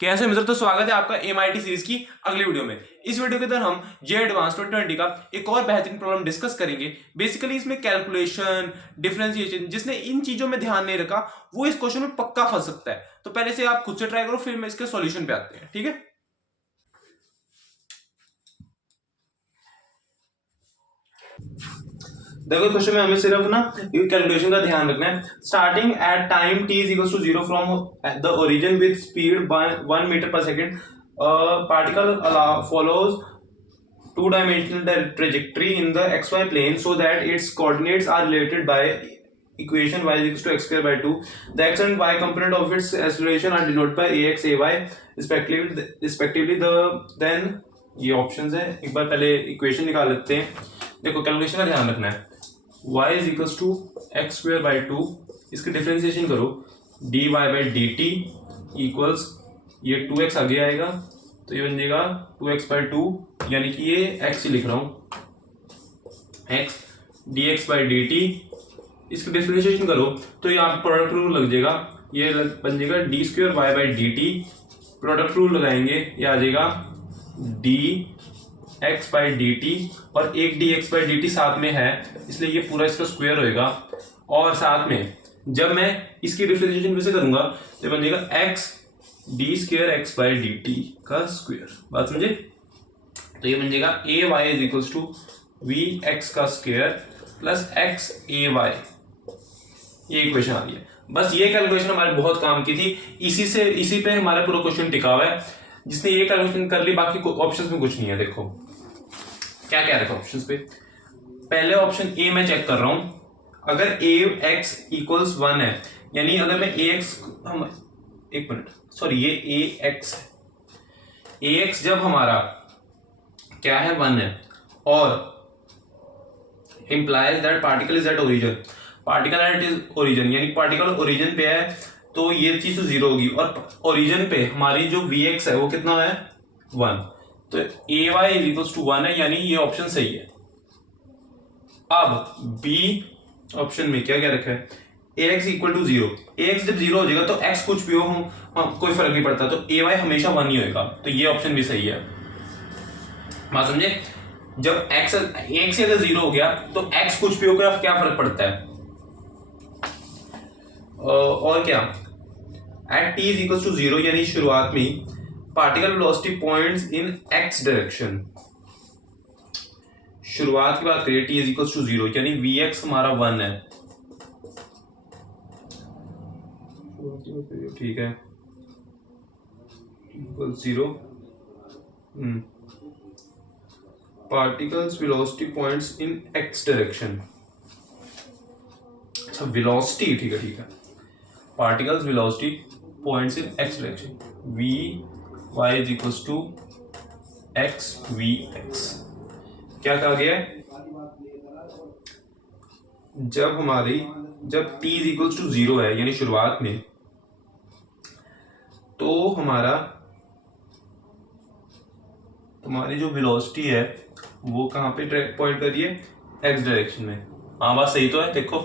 कैसे मित्र, तो स्वागत है आपका MIT सीरीज की अगली वीडियो में। इस वीडियो के अंदर हम जे एडवांस 2020 का एक और बेहतरीन प्रॉब्लम डिस्कस करेंगे। बेसिकली इसमें कैलकुलेशन, डिफरेंशिएशन, जिसने इन चीजों में ध्यान नहीं रखा वो इस क्वेश्चन में पक्का फंस सकता है। तो पहले से आप खुद से ट्राई करो, फिर मैं इसके सॉल्यूशन पे आते हैं, ठीक है। देखो क्वेश्चन में हमें सिर्फ ना कैलकुलेशन का ध्यान रखना है। Starting at time t is equal to 0 from the origin with speed 1 meter per second, particle follows two-dimensional trajectory in the xy plane so that its coordinates are related by equation y is equal to x square by 2. The x and y component of its acceleration are denoted by ax ay respectively. Then ये options है। एक बार पहले equation निकाल लेते हैं। देखो calculation का ध्यान रखना है। y is equal to x square by 2, इसकी डिफरेंशिएशन करो dy by D t equals ये 2x आगे आएगा तो ये बन जाएगा 2x बाई 2, यानी कि ये x लिख रहा हूँ, x dx by D T. इसकी डिफरेंशिएशन करो तो यहाँ प्रोडक्ट रूल लग जाएगा, ये बन जाएगा d square y by D t. Product rule लगाएंगे, ये आ जाएगा d x by D t, और एक d x by D t साथ में है इसलिए ये पूरा इसका स्क्वायर होएगा। और साथ में जब मैं इसकी डिफरेंशिएशन फिर से करूंगा तो बन जाएगा X D square X by D T का स्क्वायर। बात समझे? तो ये बन जाएगा A Y is equals to V X का square plus X A Y. ये इक्वेशन आ रही है। बस ये कैलकुलेशन हमारे बहुत काम की थी, इसी पे हमारा पूरा क्वेश्चन टिका हुआ है। जिसने ये कैलकुलेशन कर ली, बाकी ऑप्शंस में कुछ नहीं है। देखो क्या क्या रखा ऑप्शंस पे। पहले ऑप्शन ए में चेक कर रहा हूं, अगर ए एक्स इक्वल्स 1 है, यानी अगर मैं ए एक्स एक मिनट सॉरी ये ए एक्स है, ए एक्स जब हमारा क्या है 1 है और implies that particle is at origin, particle at is origin यानी पार्टिकल ओरिजिन पे है तो ये चीज तो 0 होगी, और ओरिजिन पे हमारी जो Vx है वो कितना है 1, तो ए वाई इज इक्वल टू 1 है, यानी ये ऑप्शन सही है। अब बी ऑप्शन में क्या क्या रखा है, A X equal to 0, A X जब 0 हो जाएगा तो एक्स कुछ भी हो कोई फर्क नहीं पड़ता, तो ए वाई हमेशा 1 ही होगा, तो ये ऑप्शन भी सही है। बात समझे? जब x से अगर 0 हो गया तो x कुछ भी हो गया क्या फर्क पड़ता है। और क्या at t is equal to 0 यानी शुरुआत में particle velocity points in x direction. शुरुआत की बात करिए, t इज इक्वल टू 0 यानी vx हमारा 1 है, ठीक है, equal 0 particles velocity points in x direction. अच्छा वेलोसिटी, ठीक है, particles velocity points in x direction, v y is equals to x v x। क्या कहा गया है, जब t इज इक्वल्स टू 0 है यानी शुरुआत में, तो तुम्हारी जो वेलोसिटी है वो कहाँ पे पॉइंट कर रही है, x डायरेक्शन में। हाँ बात सही तो है। देखो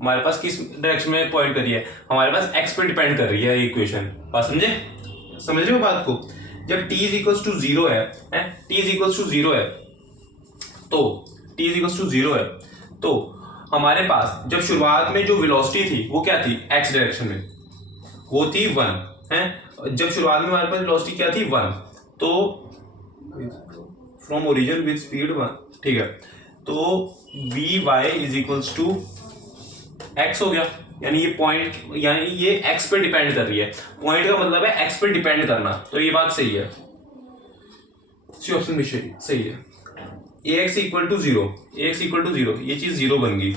हमारे पास किस डायरेक्शन में पॉइंट कर रही है, हमारे पास x पे डिपेंड कर रही है ये इक्वेशन। बात समझ रहे हो बात को। जब t इज इक्वल्स टू 0 है, t इज इक्वल्स टू 0 है तो हमारे पास जब शुरुआत में जो वेलोसिटी थी वो क्या थी, x डायरेक्शन में, वो थी 1 है। जब शुरुआत में हमारे पास वेलोसिटी क्या थी 1, तो फ्रॉम ओरिजिन विद स्पीड 1, ठीक है, तो v y is equals to x हो गया, यानी ये पॉइंट यानी ये एक्स पे डिपेंड कर रही है। पॉइंट का मतलब है एक्स पे डिपेंड करना, तो ये बात सही है, सी ऑप्शन भी सही है। ए एक्स इक्वल टू 0, ये चीज 0 बन गई,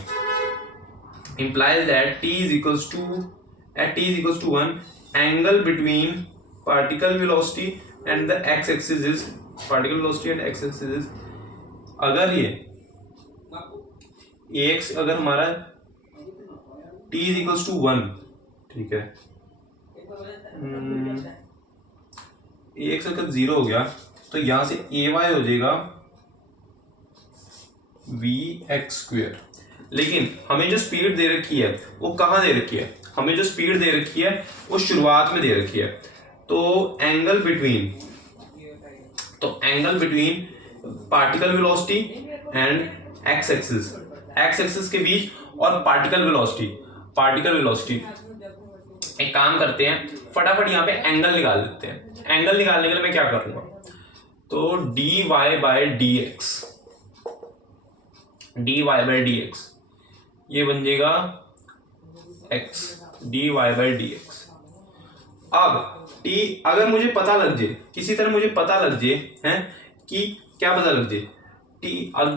implies that t is equals to 1, angle between particle velocity and the x-axis is अगर ये ax अगर हमारा t is equals to 1, ठीक है, ax अगर 0 हो गया तो यहां से ay हो जाएगा वी एक्स स्क्वेयर। लेकिन हमें जो स्पीड दे रखी है वो कहाँ दे रखी है, हमें जो स्पीड दे रखी है वो शुरुआत में दे रखी है। तो angle between particle velocity and x axis के बीच और पार्टिकल वेलोसिटी एक काम करते हैं, फटाफट यहाँ पे एंगल निकाल लेते हैं। एंगल निकालने के लिए मैं क्या करूंगा, तो dy बाय dx ये बन जाएगा x dy बाय dx। अब t अगर मुझे पता लग जाए, किसी तरह मुझे पता लग जाए है कि क्या पता लग जाए t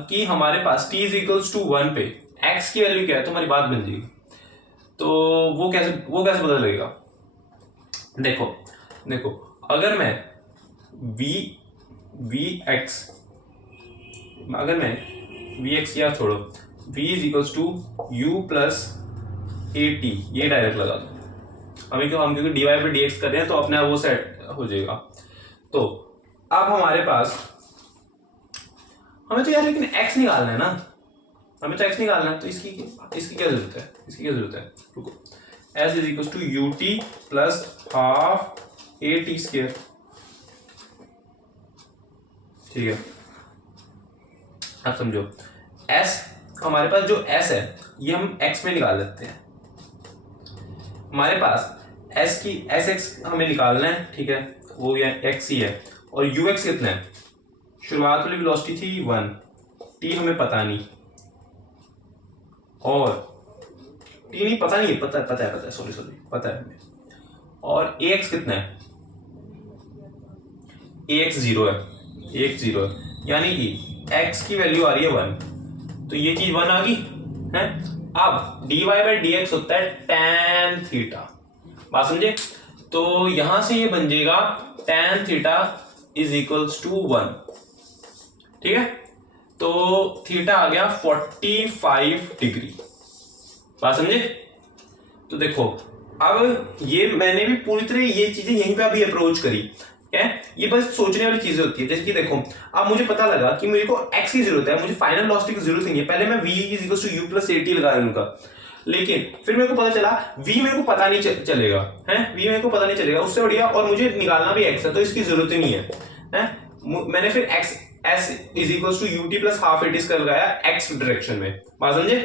कि हमारे पास t इज इक्वल्स टू 1 पे x की वैल्यू क्या है, तो हमारी बात बन जाएगी। तो वो कैसे पता लगेगा, देखो अगर मैं vx या छोड़ो v is equals to u plus at ये डायरेक्ट लगा दो। हम क्योंकि dy पे dx कर रहे हैं तो अपने आप वो सेट हो जाएगा। तो अब हमारे पास हमें तो यार लेकिन x निकालना है ना, तो इसकी क्या जरूरत है, रुको, s is equal to ut plus half at square, ठीक है। अब समझो s, हमारे पास जो s है ये हम x में निकाल लेते हैं। हमारे पास sx हमें निकालना है, ठीक है, वो x ही है। और ux कितना है, शुरुआत वाली वेलोसिटी थी 1, t हमें पता नहीं, और t नहीं पता नहीं है, पता है सॉरी पता है हमें। और ax कितना है, ax 0 है, यानी कि x की वैल्यू आ रही है 1, तो ये चीज 1 आ गई है। अब dy बाई dx होता है tan थीटा, बात समझे। तो यहां से ये बन जाएगा tan theta is equals to 1, ठीक है। तो थीटा आ गया 45 डिग्री, बात समझे। तो देखो अब ये मैंने भी पूरी तरह ये चीजें यहीं पे अभी अप्रोच करी है, ये बस सोचने वाली चीजें होती है। जैसे कि देखो अब मुझे पता लगा कि मुझे को x की जरूरत है, मुझे फाइनल वेलोसिटी की जरूरत नहीं है। पहले मैं v is equal to u plus at लगा लूंगा, लेकिन फिर मेरे को पता चला v मेरे को पता नहीं चलेगा है, v मेरे को पता नहीं चलेगा, उससे बढ़िया और मुझे निकालना भी x है, तो इसकी जरूरत ही नहीं है। मैंने फिर s is equal to ut plus half at square लगाया x डायरेक्शन में, बात समझे।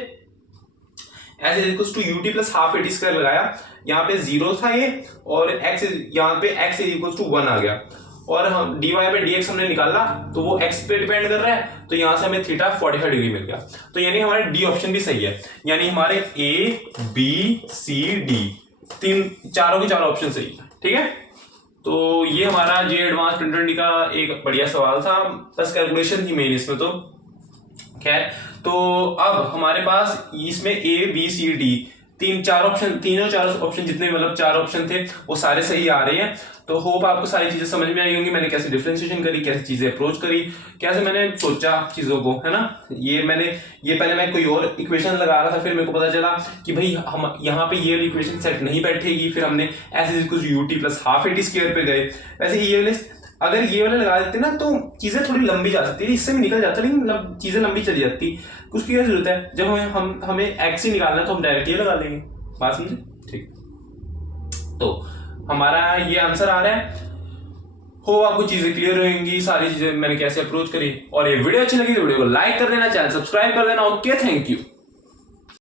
s is equal to ut plus half at square लगाया, यहाँ पे 0 था ये, और x यहाँ पे x इज इक्वल टू 1 आ गया। और हम dy बाई dx हमने निकाला तो वो x पे डिपेंड कर रहा है, तो यहाँ से हमें थीटा 45 डिग्री मिल गया। तो यानी हमारे डी ऑप्शन भी सही है, यानी हमारे a b c d चारों के चारों ऑप्शन सही है, ठीक है। तो ये हमारा जे एडवांस 2020 का एक बढ़िया सवाल था, बस कैलकुलेशन थी मेन इसमें। तो खैर, तो अब हमारे पास इसमें ए बी सी डी तीनों चार ऑप्शन जितने मतलब 4 ऑप्शन थे वो सारे सही आ रहे हैं। तो होप आपको सारी चीजें समझ में आई होंगी, मैंने कैसे डिफरेंशिएशन करी, कैसे चीजें अप्रोच करी, कैसे मैंने सोचा चीजों को, है ना। ये पहले मैं कोई और इक्वेशन लगा रहा था, फिर मेरे को पता चला कि भाई हम यहाँ पे ये इक्वेशन सेट नहीं बैठेगी, फिर हमने s is equal to ut plus half at square पे गए। वैसे ये वाले अगर ये वाले लगा देते ना तो चीजें थोड़ी लंबी जा सकती थी, इससे भी निकल जाता, लेकिन चीजें लंबी चली जाती। उसकी क्या जरूरत है, जब हमें x ही निकालना है तो हम डायरेक्ट ये लगा लेंगे, बात समझे, ठीक। तो हमारा ये आंसर आ रहा है। हो आपको चीजें क्लियर होंगी, सारी चीजें मैंने कैसे अप्रोच करी। और ये वीडियो अच्छी लगी तो वीडियो को लाइक कर देना, चैनल सब्सक्राइब कर देना। Okay, thank you.